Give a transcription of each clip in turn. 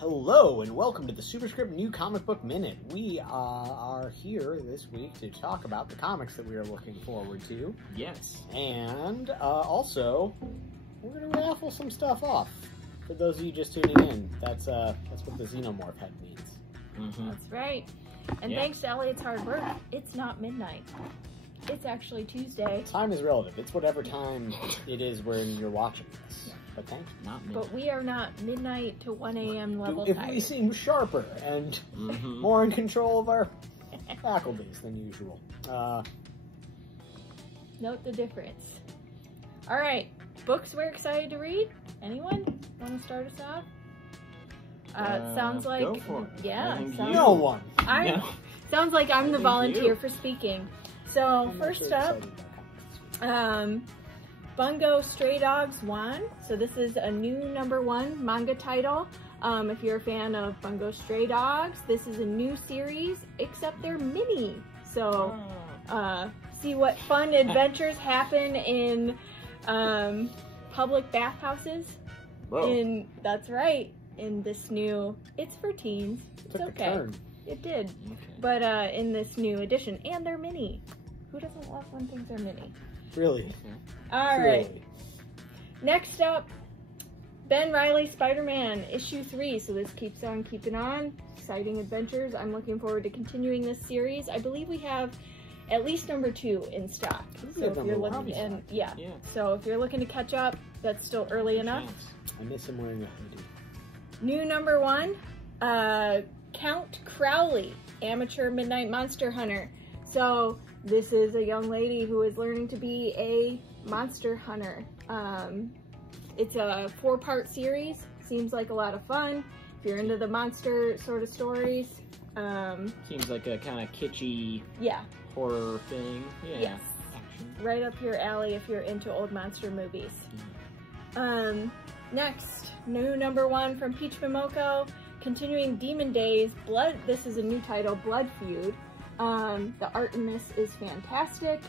Hello and welcome to the Superscript New Comic Book Minute. We are here this week to talk about the comics that we are looking forward to. Yes. And also, we're going to raffle some stuff off. For those of you just tuning in, that's what the Xenomorph head means. Mm-hmm. That's right. And thanks to Elliot's hard work, it's not midnight. It's actually Tuesday. Time is relative. It's whatever time it is when you're watching this. Yeah. But thank you. Not midnight. But we are not midnight to 1 a.m. level If tired. we seem sharper and more in control of our faculties than usual. Note the difference. All right, books we're excited to read. Anyone want to start us off? Sounds like go for it. Yeah. Sounds, No one. Sounds like I'm the think volunteer you. for speaking. So I'm first actually up, excited about comics. Bungo Stray Dogs 1. So this is a new #1 manga title. If you're a fan of Bungo Stray Dogs, this is a new series, except they're mini. So see what fun adventures happen in public bathhouses. Whoa. That's right. In this new, it's for teens. It's Took a okay. turn. It did. Okay. But in this new edition, and they're mini. Who doesn't love when things are mini? Really? All Really. right. Next up, Ben Reilly SpiderMan issue 3. So this keeps on keeping on. Exciting adventures. I'm looking forward to continuing this series. I believe we have at least #2 in stock. So if you're looking, and yeah. So if you're looking to catch up, that's still early enough. I miss him wearing a hoodie. New #1, Count Crowley, amateur midnight monster hunter. So this is a young lady who is learning to be a monster hunter. It's a 4-part series. Seems like a lot of fun. If you're into the monster sort of stories. Seems like a kind of kitschy horror thing. Yeah. Action. Right up your alley if you're into old monster movies. Next, new #1 from Peach Momoko, continuing Demon Days, Blood. This is a new title, Blood Feud. The art in this is fantastic.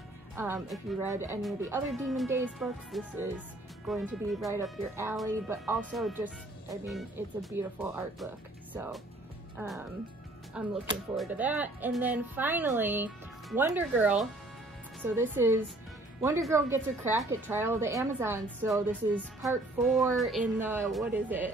If you read any of the other Demon Days books, this is going to be right up your alley, but also just, I mean, it's a beautiful art book. So I'm looking forward to that. And then finally, Wonder Girl. So this is Wonder Girl gets her crack at Trial of the Amazon. So this is part 4 in the,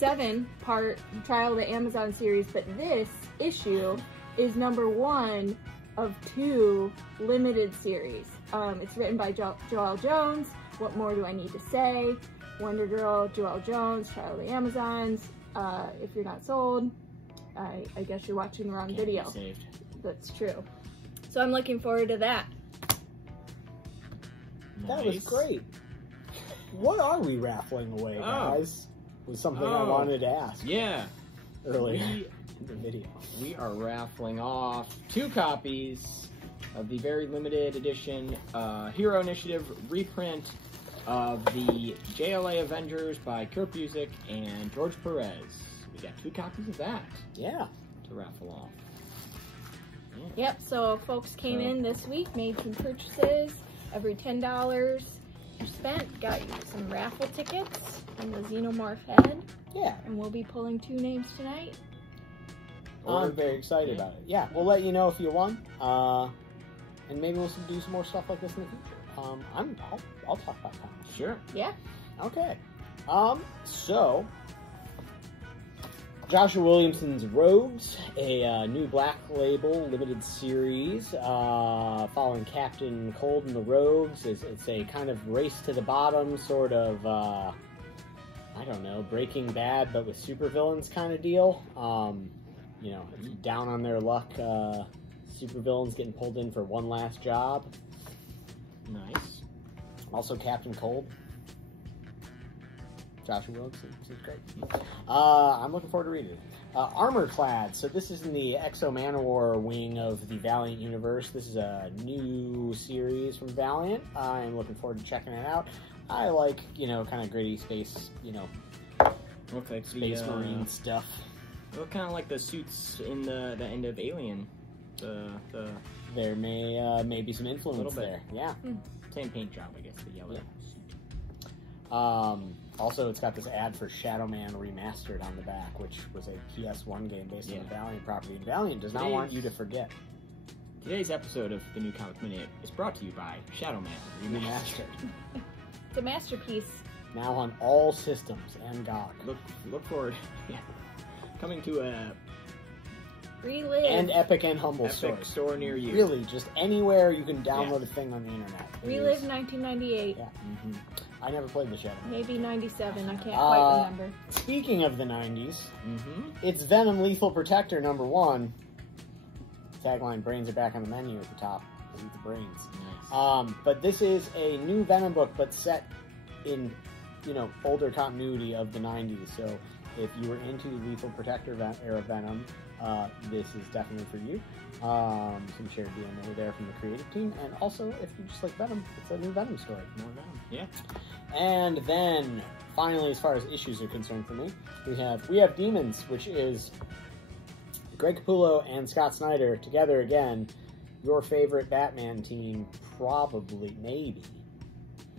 7-part Trial of the Amazon series, but this issue is #1 of 2 limited series. It's written by Joelle Jones. What more do I need to say? Wonder Girl, Joelle Jones, Trial of the Amazons. If you're not sold, I guess you're watching the wrong video. Can't be saved. That's true. So I'm looking forward to that. That was great. What are we raffling away, guys? Was something I wanted to ask. Yeah. Earlier in the video. We are raffling off 2 copies of the very limited edition Hero Initiative reprint of the JLA Avengers by Kurt Busiek and George Perez. We got 2 copies of that. Yeah. To raffle off. Yep, so folks came in this week, made some purchases. Every $10 you spent got you some raffle tickets and the Xenomorph head. Yeah. And we'll be pulling 2 names tonight. I'm very excited about it. Yeah, we'll let you know if you won. And maybe we'll do some more stuff like this in the future. I'll talk about comics. Sure. Yeah. Okay. So Joshua Williamson's Rogues, a new Black Label limited series following Captain Cold and the Rogues. It's a kind of race to the bottom, sort of, I don't know, Breaking Bad, but with supervillains kind of deal. You know, down on their luck, supervillains getting pulled in for one last job. Nice. Also Captain Cold. Joshua Williamson, seems great. I'm looking forward to reading it. Armorclad. So this is in the Exo Manowar wing of the Valiant universe. This is a new series from Valiant. I'm looking forward to checking it out. I like, you know, kind of gritty space, you know, Look like space marine stuff. Look kind of like the suits in the end of Alien. There may be some influence little bit. there. Yeah. Same paint job, I guess. The yellow. Yeah. Also, it's got this ad for Shadow Man Remastered on the back, which was a PS1 game based on the Valiant property. And Valiant does not want you to forget. Today's episode of the New Comic Minute is brought to you by Shadow Man Remastered. It's a masterpiece. Now on all systems and GOG. Look forward. Coming to a Relive. And Epic and Humble store near you. Really, just anywhere you can download a thing on the internet. Relive 1998. Yeah. I never played the Shadow Man. Maybe 97. I can't quite remember. Speaking of the 90s, it's Venom Lethal Protector #1. Tagline: brains are back on the menu at the top. Eat the brains. Nice. But this is a new Venom book, but set in, older continuity of the 90s. So if you were into Lethal Protector era Venom, this is definitely for you. Some shared DNA there from the creative team. And also, if you just like Venom, it's a new Venom story. More Venom. Yeah. And then, finally, as far as issues are concerned for me, we have Demons, which is Greg Capullo and Scott Snyder together again. Your favorite Batman team, probably, maybe.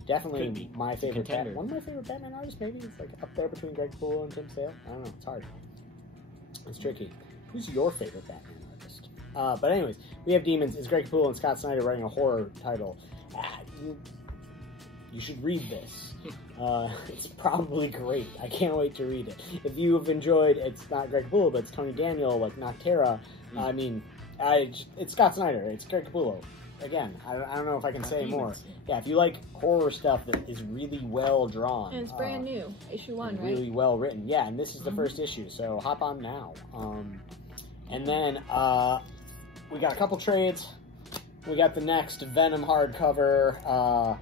Definitely my favorite Batman. One of my favorite Batman artists, maybe. It's like up there between Greg Capullo and Tim Sale. I don't know. It's hard. It's tricky. Who's your favorite Batman artist? But anyways, we have Demons. It's Greg Capullo and Scott Snyder writing a horror title. You should read this. It's probably great. I can't wait to read it. If you have enjoyed, it's not Greg Capullo, but it's Tony Daniel, like Noctera. I mean, it's Scott Snyder. It's Greg Capullo. Again, I don't know if I can say more. Yeah, if you like horror stuff that is really well drawn. And it's brand new. Issue 1, right? Really well written. Yeah, and this is the first issue, so hop on now. And then we got a couple trades. We got the next Venom hardcover.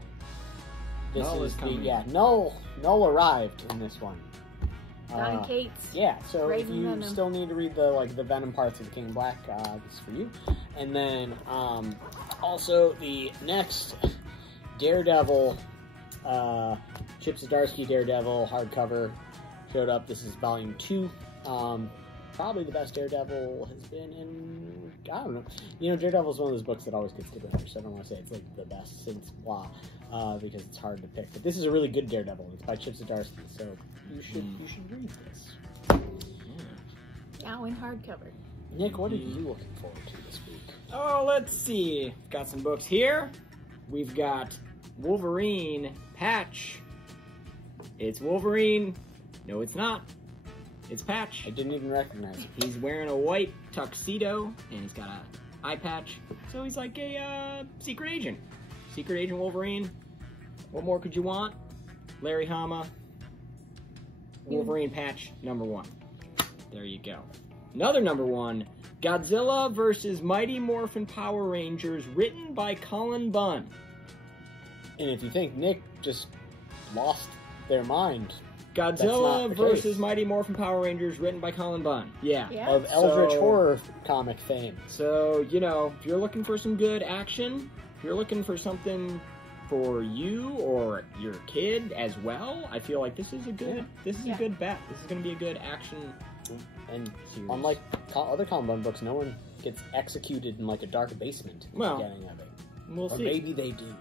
This Null is coming. Null arrived in this one. Donny Cates. Yeah, so if Raven you Venom. still need to read the Venom parts of the King Black, this is for you. And then also the next Daredevil, Chip Zdarsky Daredevil hardcover showed up. This is volume 2. Probably the best Daredevil has been in, I don't know. Daredevil is one of those books that always gets together, so I don't want to say it's like the best since blah, because it's hard to pick. But this is a really good Daredevil. It's by Chip Zdarsky, so you should read this. Now in hardcover. Nick, what are you looking forward to this week? Oh, let's see. Got some books here. We've got Wolverine Patch. It's Wolverine. No, it's not. It's Patch. I didn't even recognize him. He's wearing a white tuxedo, and he's got an eye patch. So he's like a secret agent. Secret Agent Wolverine. What more could you want? Larry Hama. Wolverine Patch #1. There you go. Another #1. Godzilla vs. Mighty Morphin Power Rangers, written by Colin Bunn. And if you think Nick just lost their mind, Godzilla vs. Mighty Morphin Power Rangers, written by Colin Bunn. Yeah. Of Eldritch horror comic fame. So, if you're looking for some good action, if you're looking for something for you or your kid as well, I feel like this is a good a good bet. This is going to be a good action and series. Unlike other Colin Bunn books, no one gets executed in like a dark basement at the beginning of it. We'll see. Maybe they do.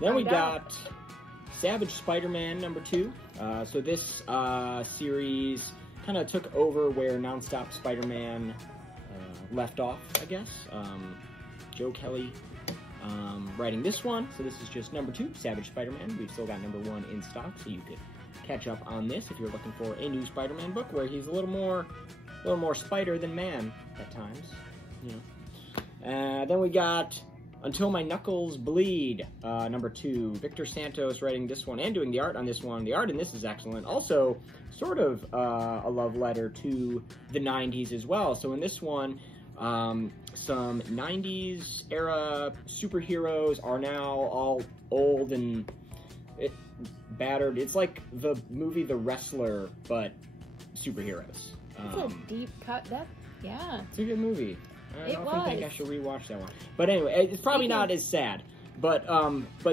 Then we got Savage Spider-Man #2. So this series kind of took over where Nonstop Spider-Man left off, I guess. Joe Kelly writing this one. So this is just #2, Savage Spider-Man. We've still got #1 in stock, so you could catch up on this if you're looking for a new Spider-Man book where he's a little more spider than man at times. Then we got Until My Knuckles Bleed, #2. Victor Santos writing this one and doing the art on this one. The art in this is excellent. Also, sort of a love letter to the 90s as well. So in this one, some 90s era superheroes are now all old and battered. It's like the movie The Wrestler, but superheroes. It's a deep cut. It's a good movie. I It often think I was. should rewatch that one. But anyway, it's probably not as sad. But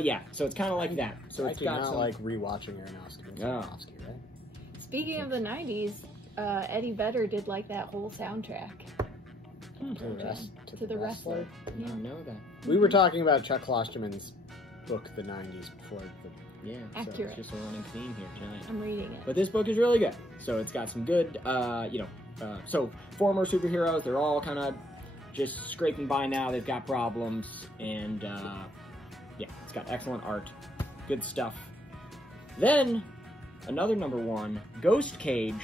yeah, so it's kind of like that. So it's got some like rewatching Aronofsky, right? Speaking of the 90s, Eddie Vedder did like that whole soundtrack. To the Wrestler. I didn't know that. We were talking about Chuck Klosterman's book, The 90s, before the Yeah, Accurate. So it's just a running theme here tonight. I'm reading it. But this book is really good. So it's got some good, so former superheroes, they're all kind of just scraping by now. They've got problems. And, yeah, it's got excellent art. Good stuff. Then, another number 1, Ghost Cage.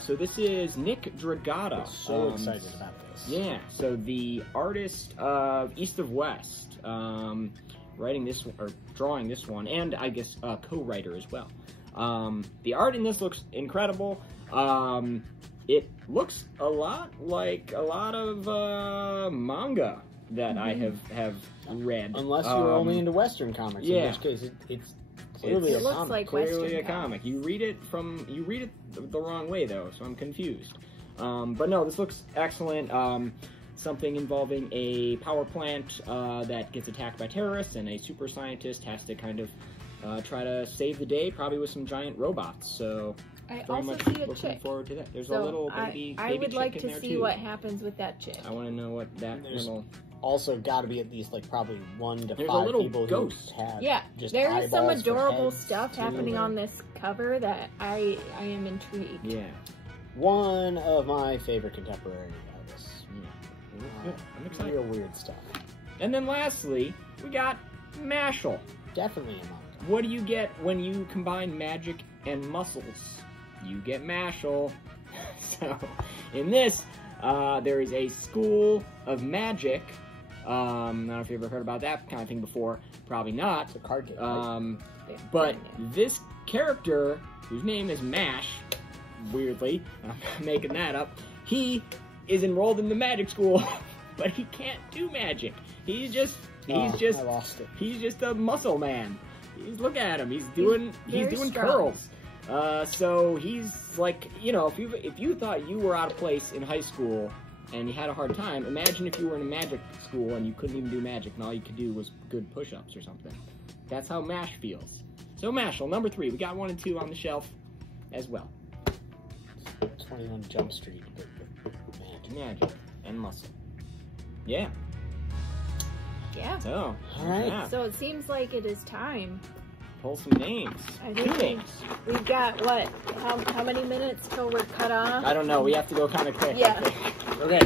So this is Nick Dragata. I'm so excited about this. Yeah, so the artist of East of West, writing this one, or drawing this one, and I guess co-writer as well. The art in this looks incredible. It looks a lot like a lot of manga that I have read. Unless you're only into Western comics, in which case it's clearly It a looks comic. like Clearly Western a comic. You read it the wrong way though, so I'm confused. But no, this looks excellent. Something involving a power plant that gets attacked by terrorists, and a super scientist has to kind of try to save the day, probably with some giant robots. So I very also much see a looking chick. forward to that. There's So a little baby I would chick like in to there see too. what happens with that chick. I want to know what that There's little. Also got to be at least like probably 1 to There's a 5 little people ghost. who have Yeah, just there is some eyeballs for adorable heads, stuff too. happening on this cover that I am intrigued. Yeah. One of my favorite contemporary artists. I'm excited. Real weird stuff. And then lastly, we got Mashel. Definitely a manga. What do you get when you combine magic and muscles? You get Mashel. So, in this, there is a school of magic. I don't know if you've ever heard about that kind of thing before. Probably not. It's a card game. Right? But this character, whose name is Mash, weirdly, I'm making that up, he is enrolled in the magic school, but he can't do magic. I lost it. He's just a muscle man. Look at him. He's doing very strong. curls. So he's like, if you thought you were out of place in high school and you had a hard time, imagine if you were in a magic school and you couldn't even do magic and all you could do was good push-ups or something. That's how Mash feels. So Mashel, number 3. We got 1 and 2 on the shelf as well. 21 Jump Street. Magic and muscle. Yeah. Yeah. So, All right. yeah. So it seems like it is time. Pull some names. I 2 think names. we've got, what, how many minutes till we're cut off? I don't know. We have to go kind of quick. Yeah. Okay.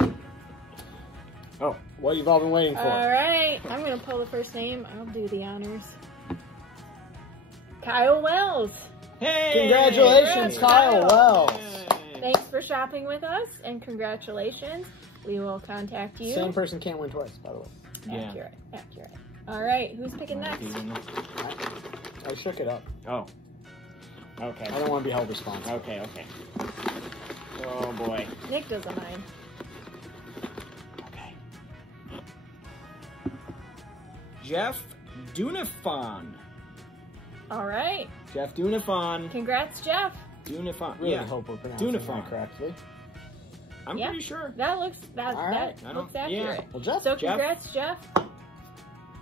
Oh. What you've all been waiting for. All right. I'm going to pull the first name. I'll do the honors. Kyle Wells. Hey! Congratulations, Kyle Wells. Thanks for shopping with us, and congratulations. We will contact you. Same person can't win twice, by the way. Yeah. Accurate. All right. Who's picking next? I shook it up. Oh. Okay. I don't want to be held responsible. Okay. Oh boy. Nick doesn't mind. Okay. Jeff Dunafon. All right. Jeff Dunafon. Congrats, Jeff. Dunafon. Really Yeah. hope we're pronouncing Dunafon. that correctly. I'm Yeah. pretty sure. That looks All right. that looks accurate. Well, Jeff, So congrats, Jeff.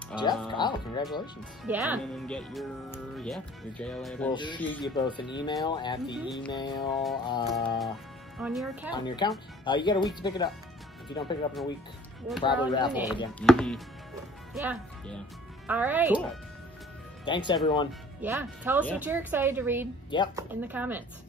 Kyle, congratulations. Yeah. And then get your JLA We'll Avengers. shoot you both an email at the email On your account. on your account. You got a week to pick it up. If you don't pick it up in a week, We'll probably draw a raffle new it name. again. Yeah. Yeah. All right. Cool. Thanks, everyone. Yeah. Tell us Yeah. what you're excited to read Yep. in the comments.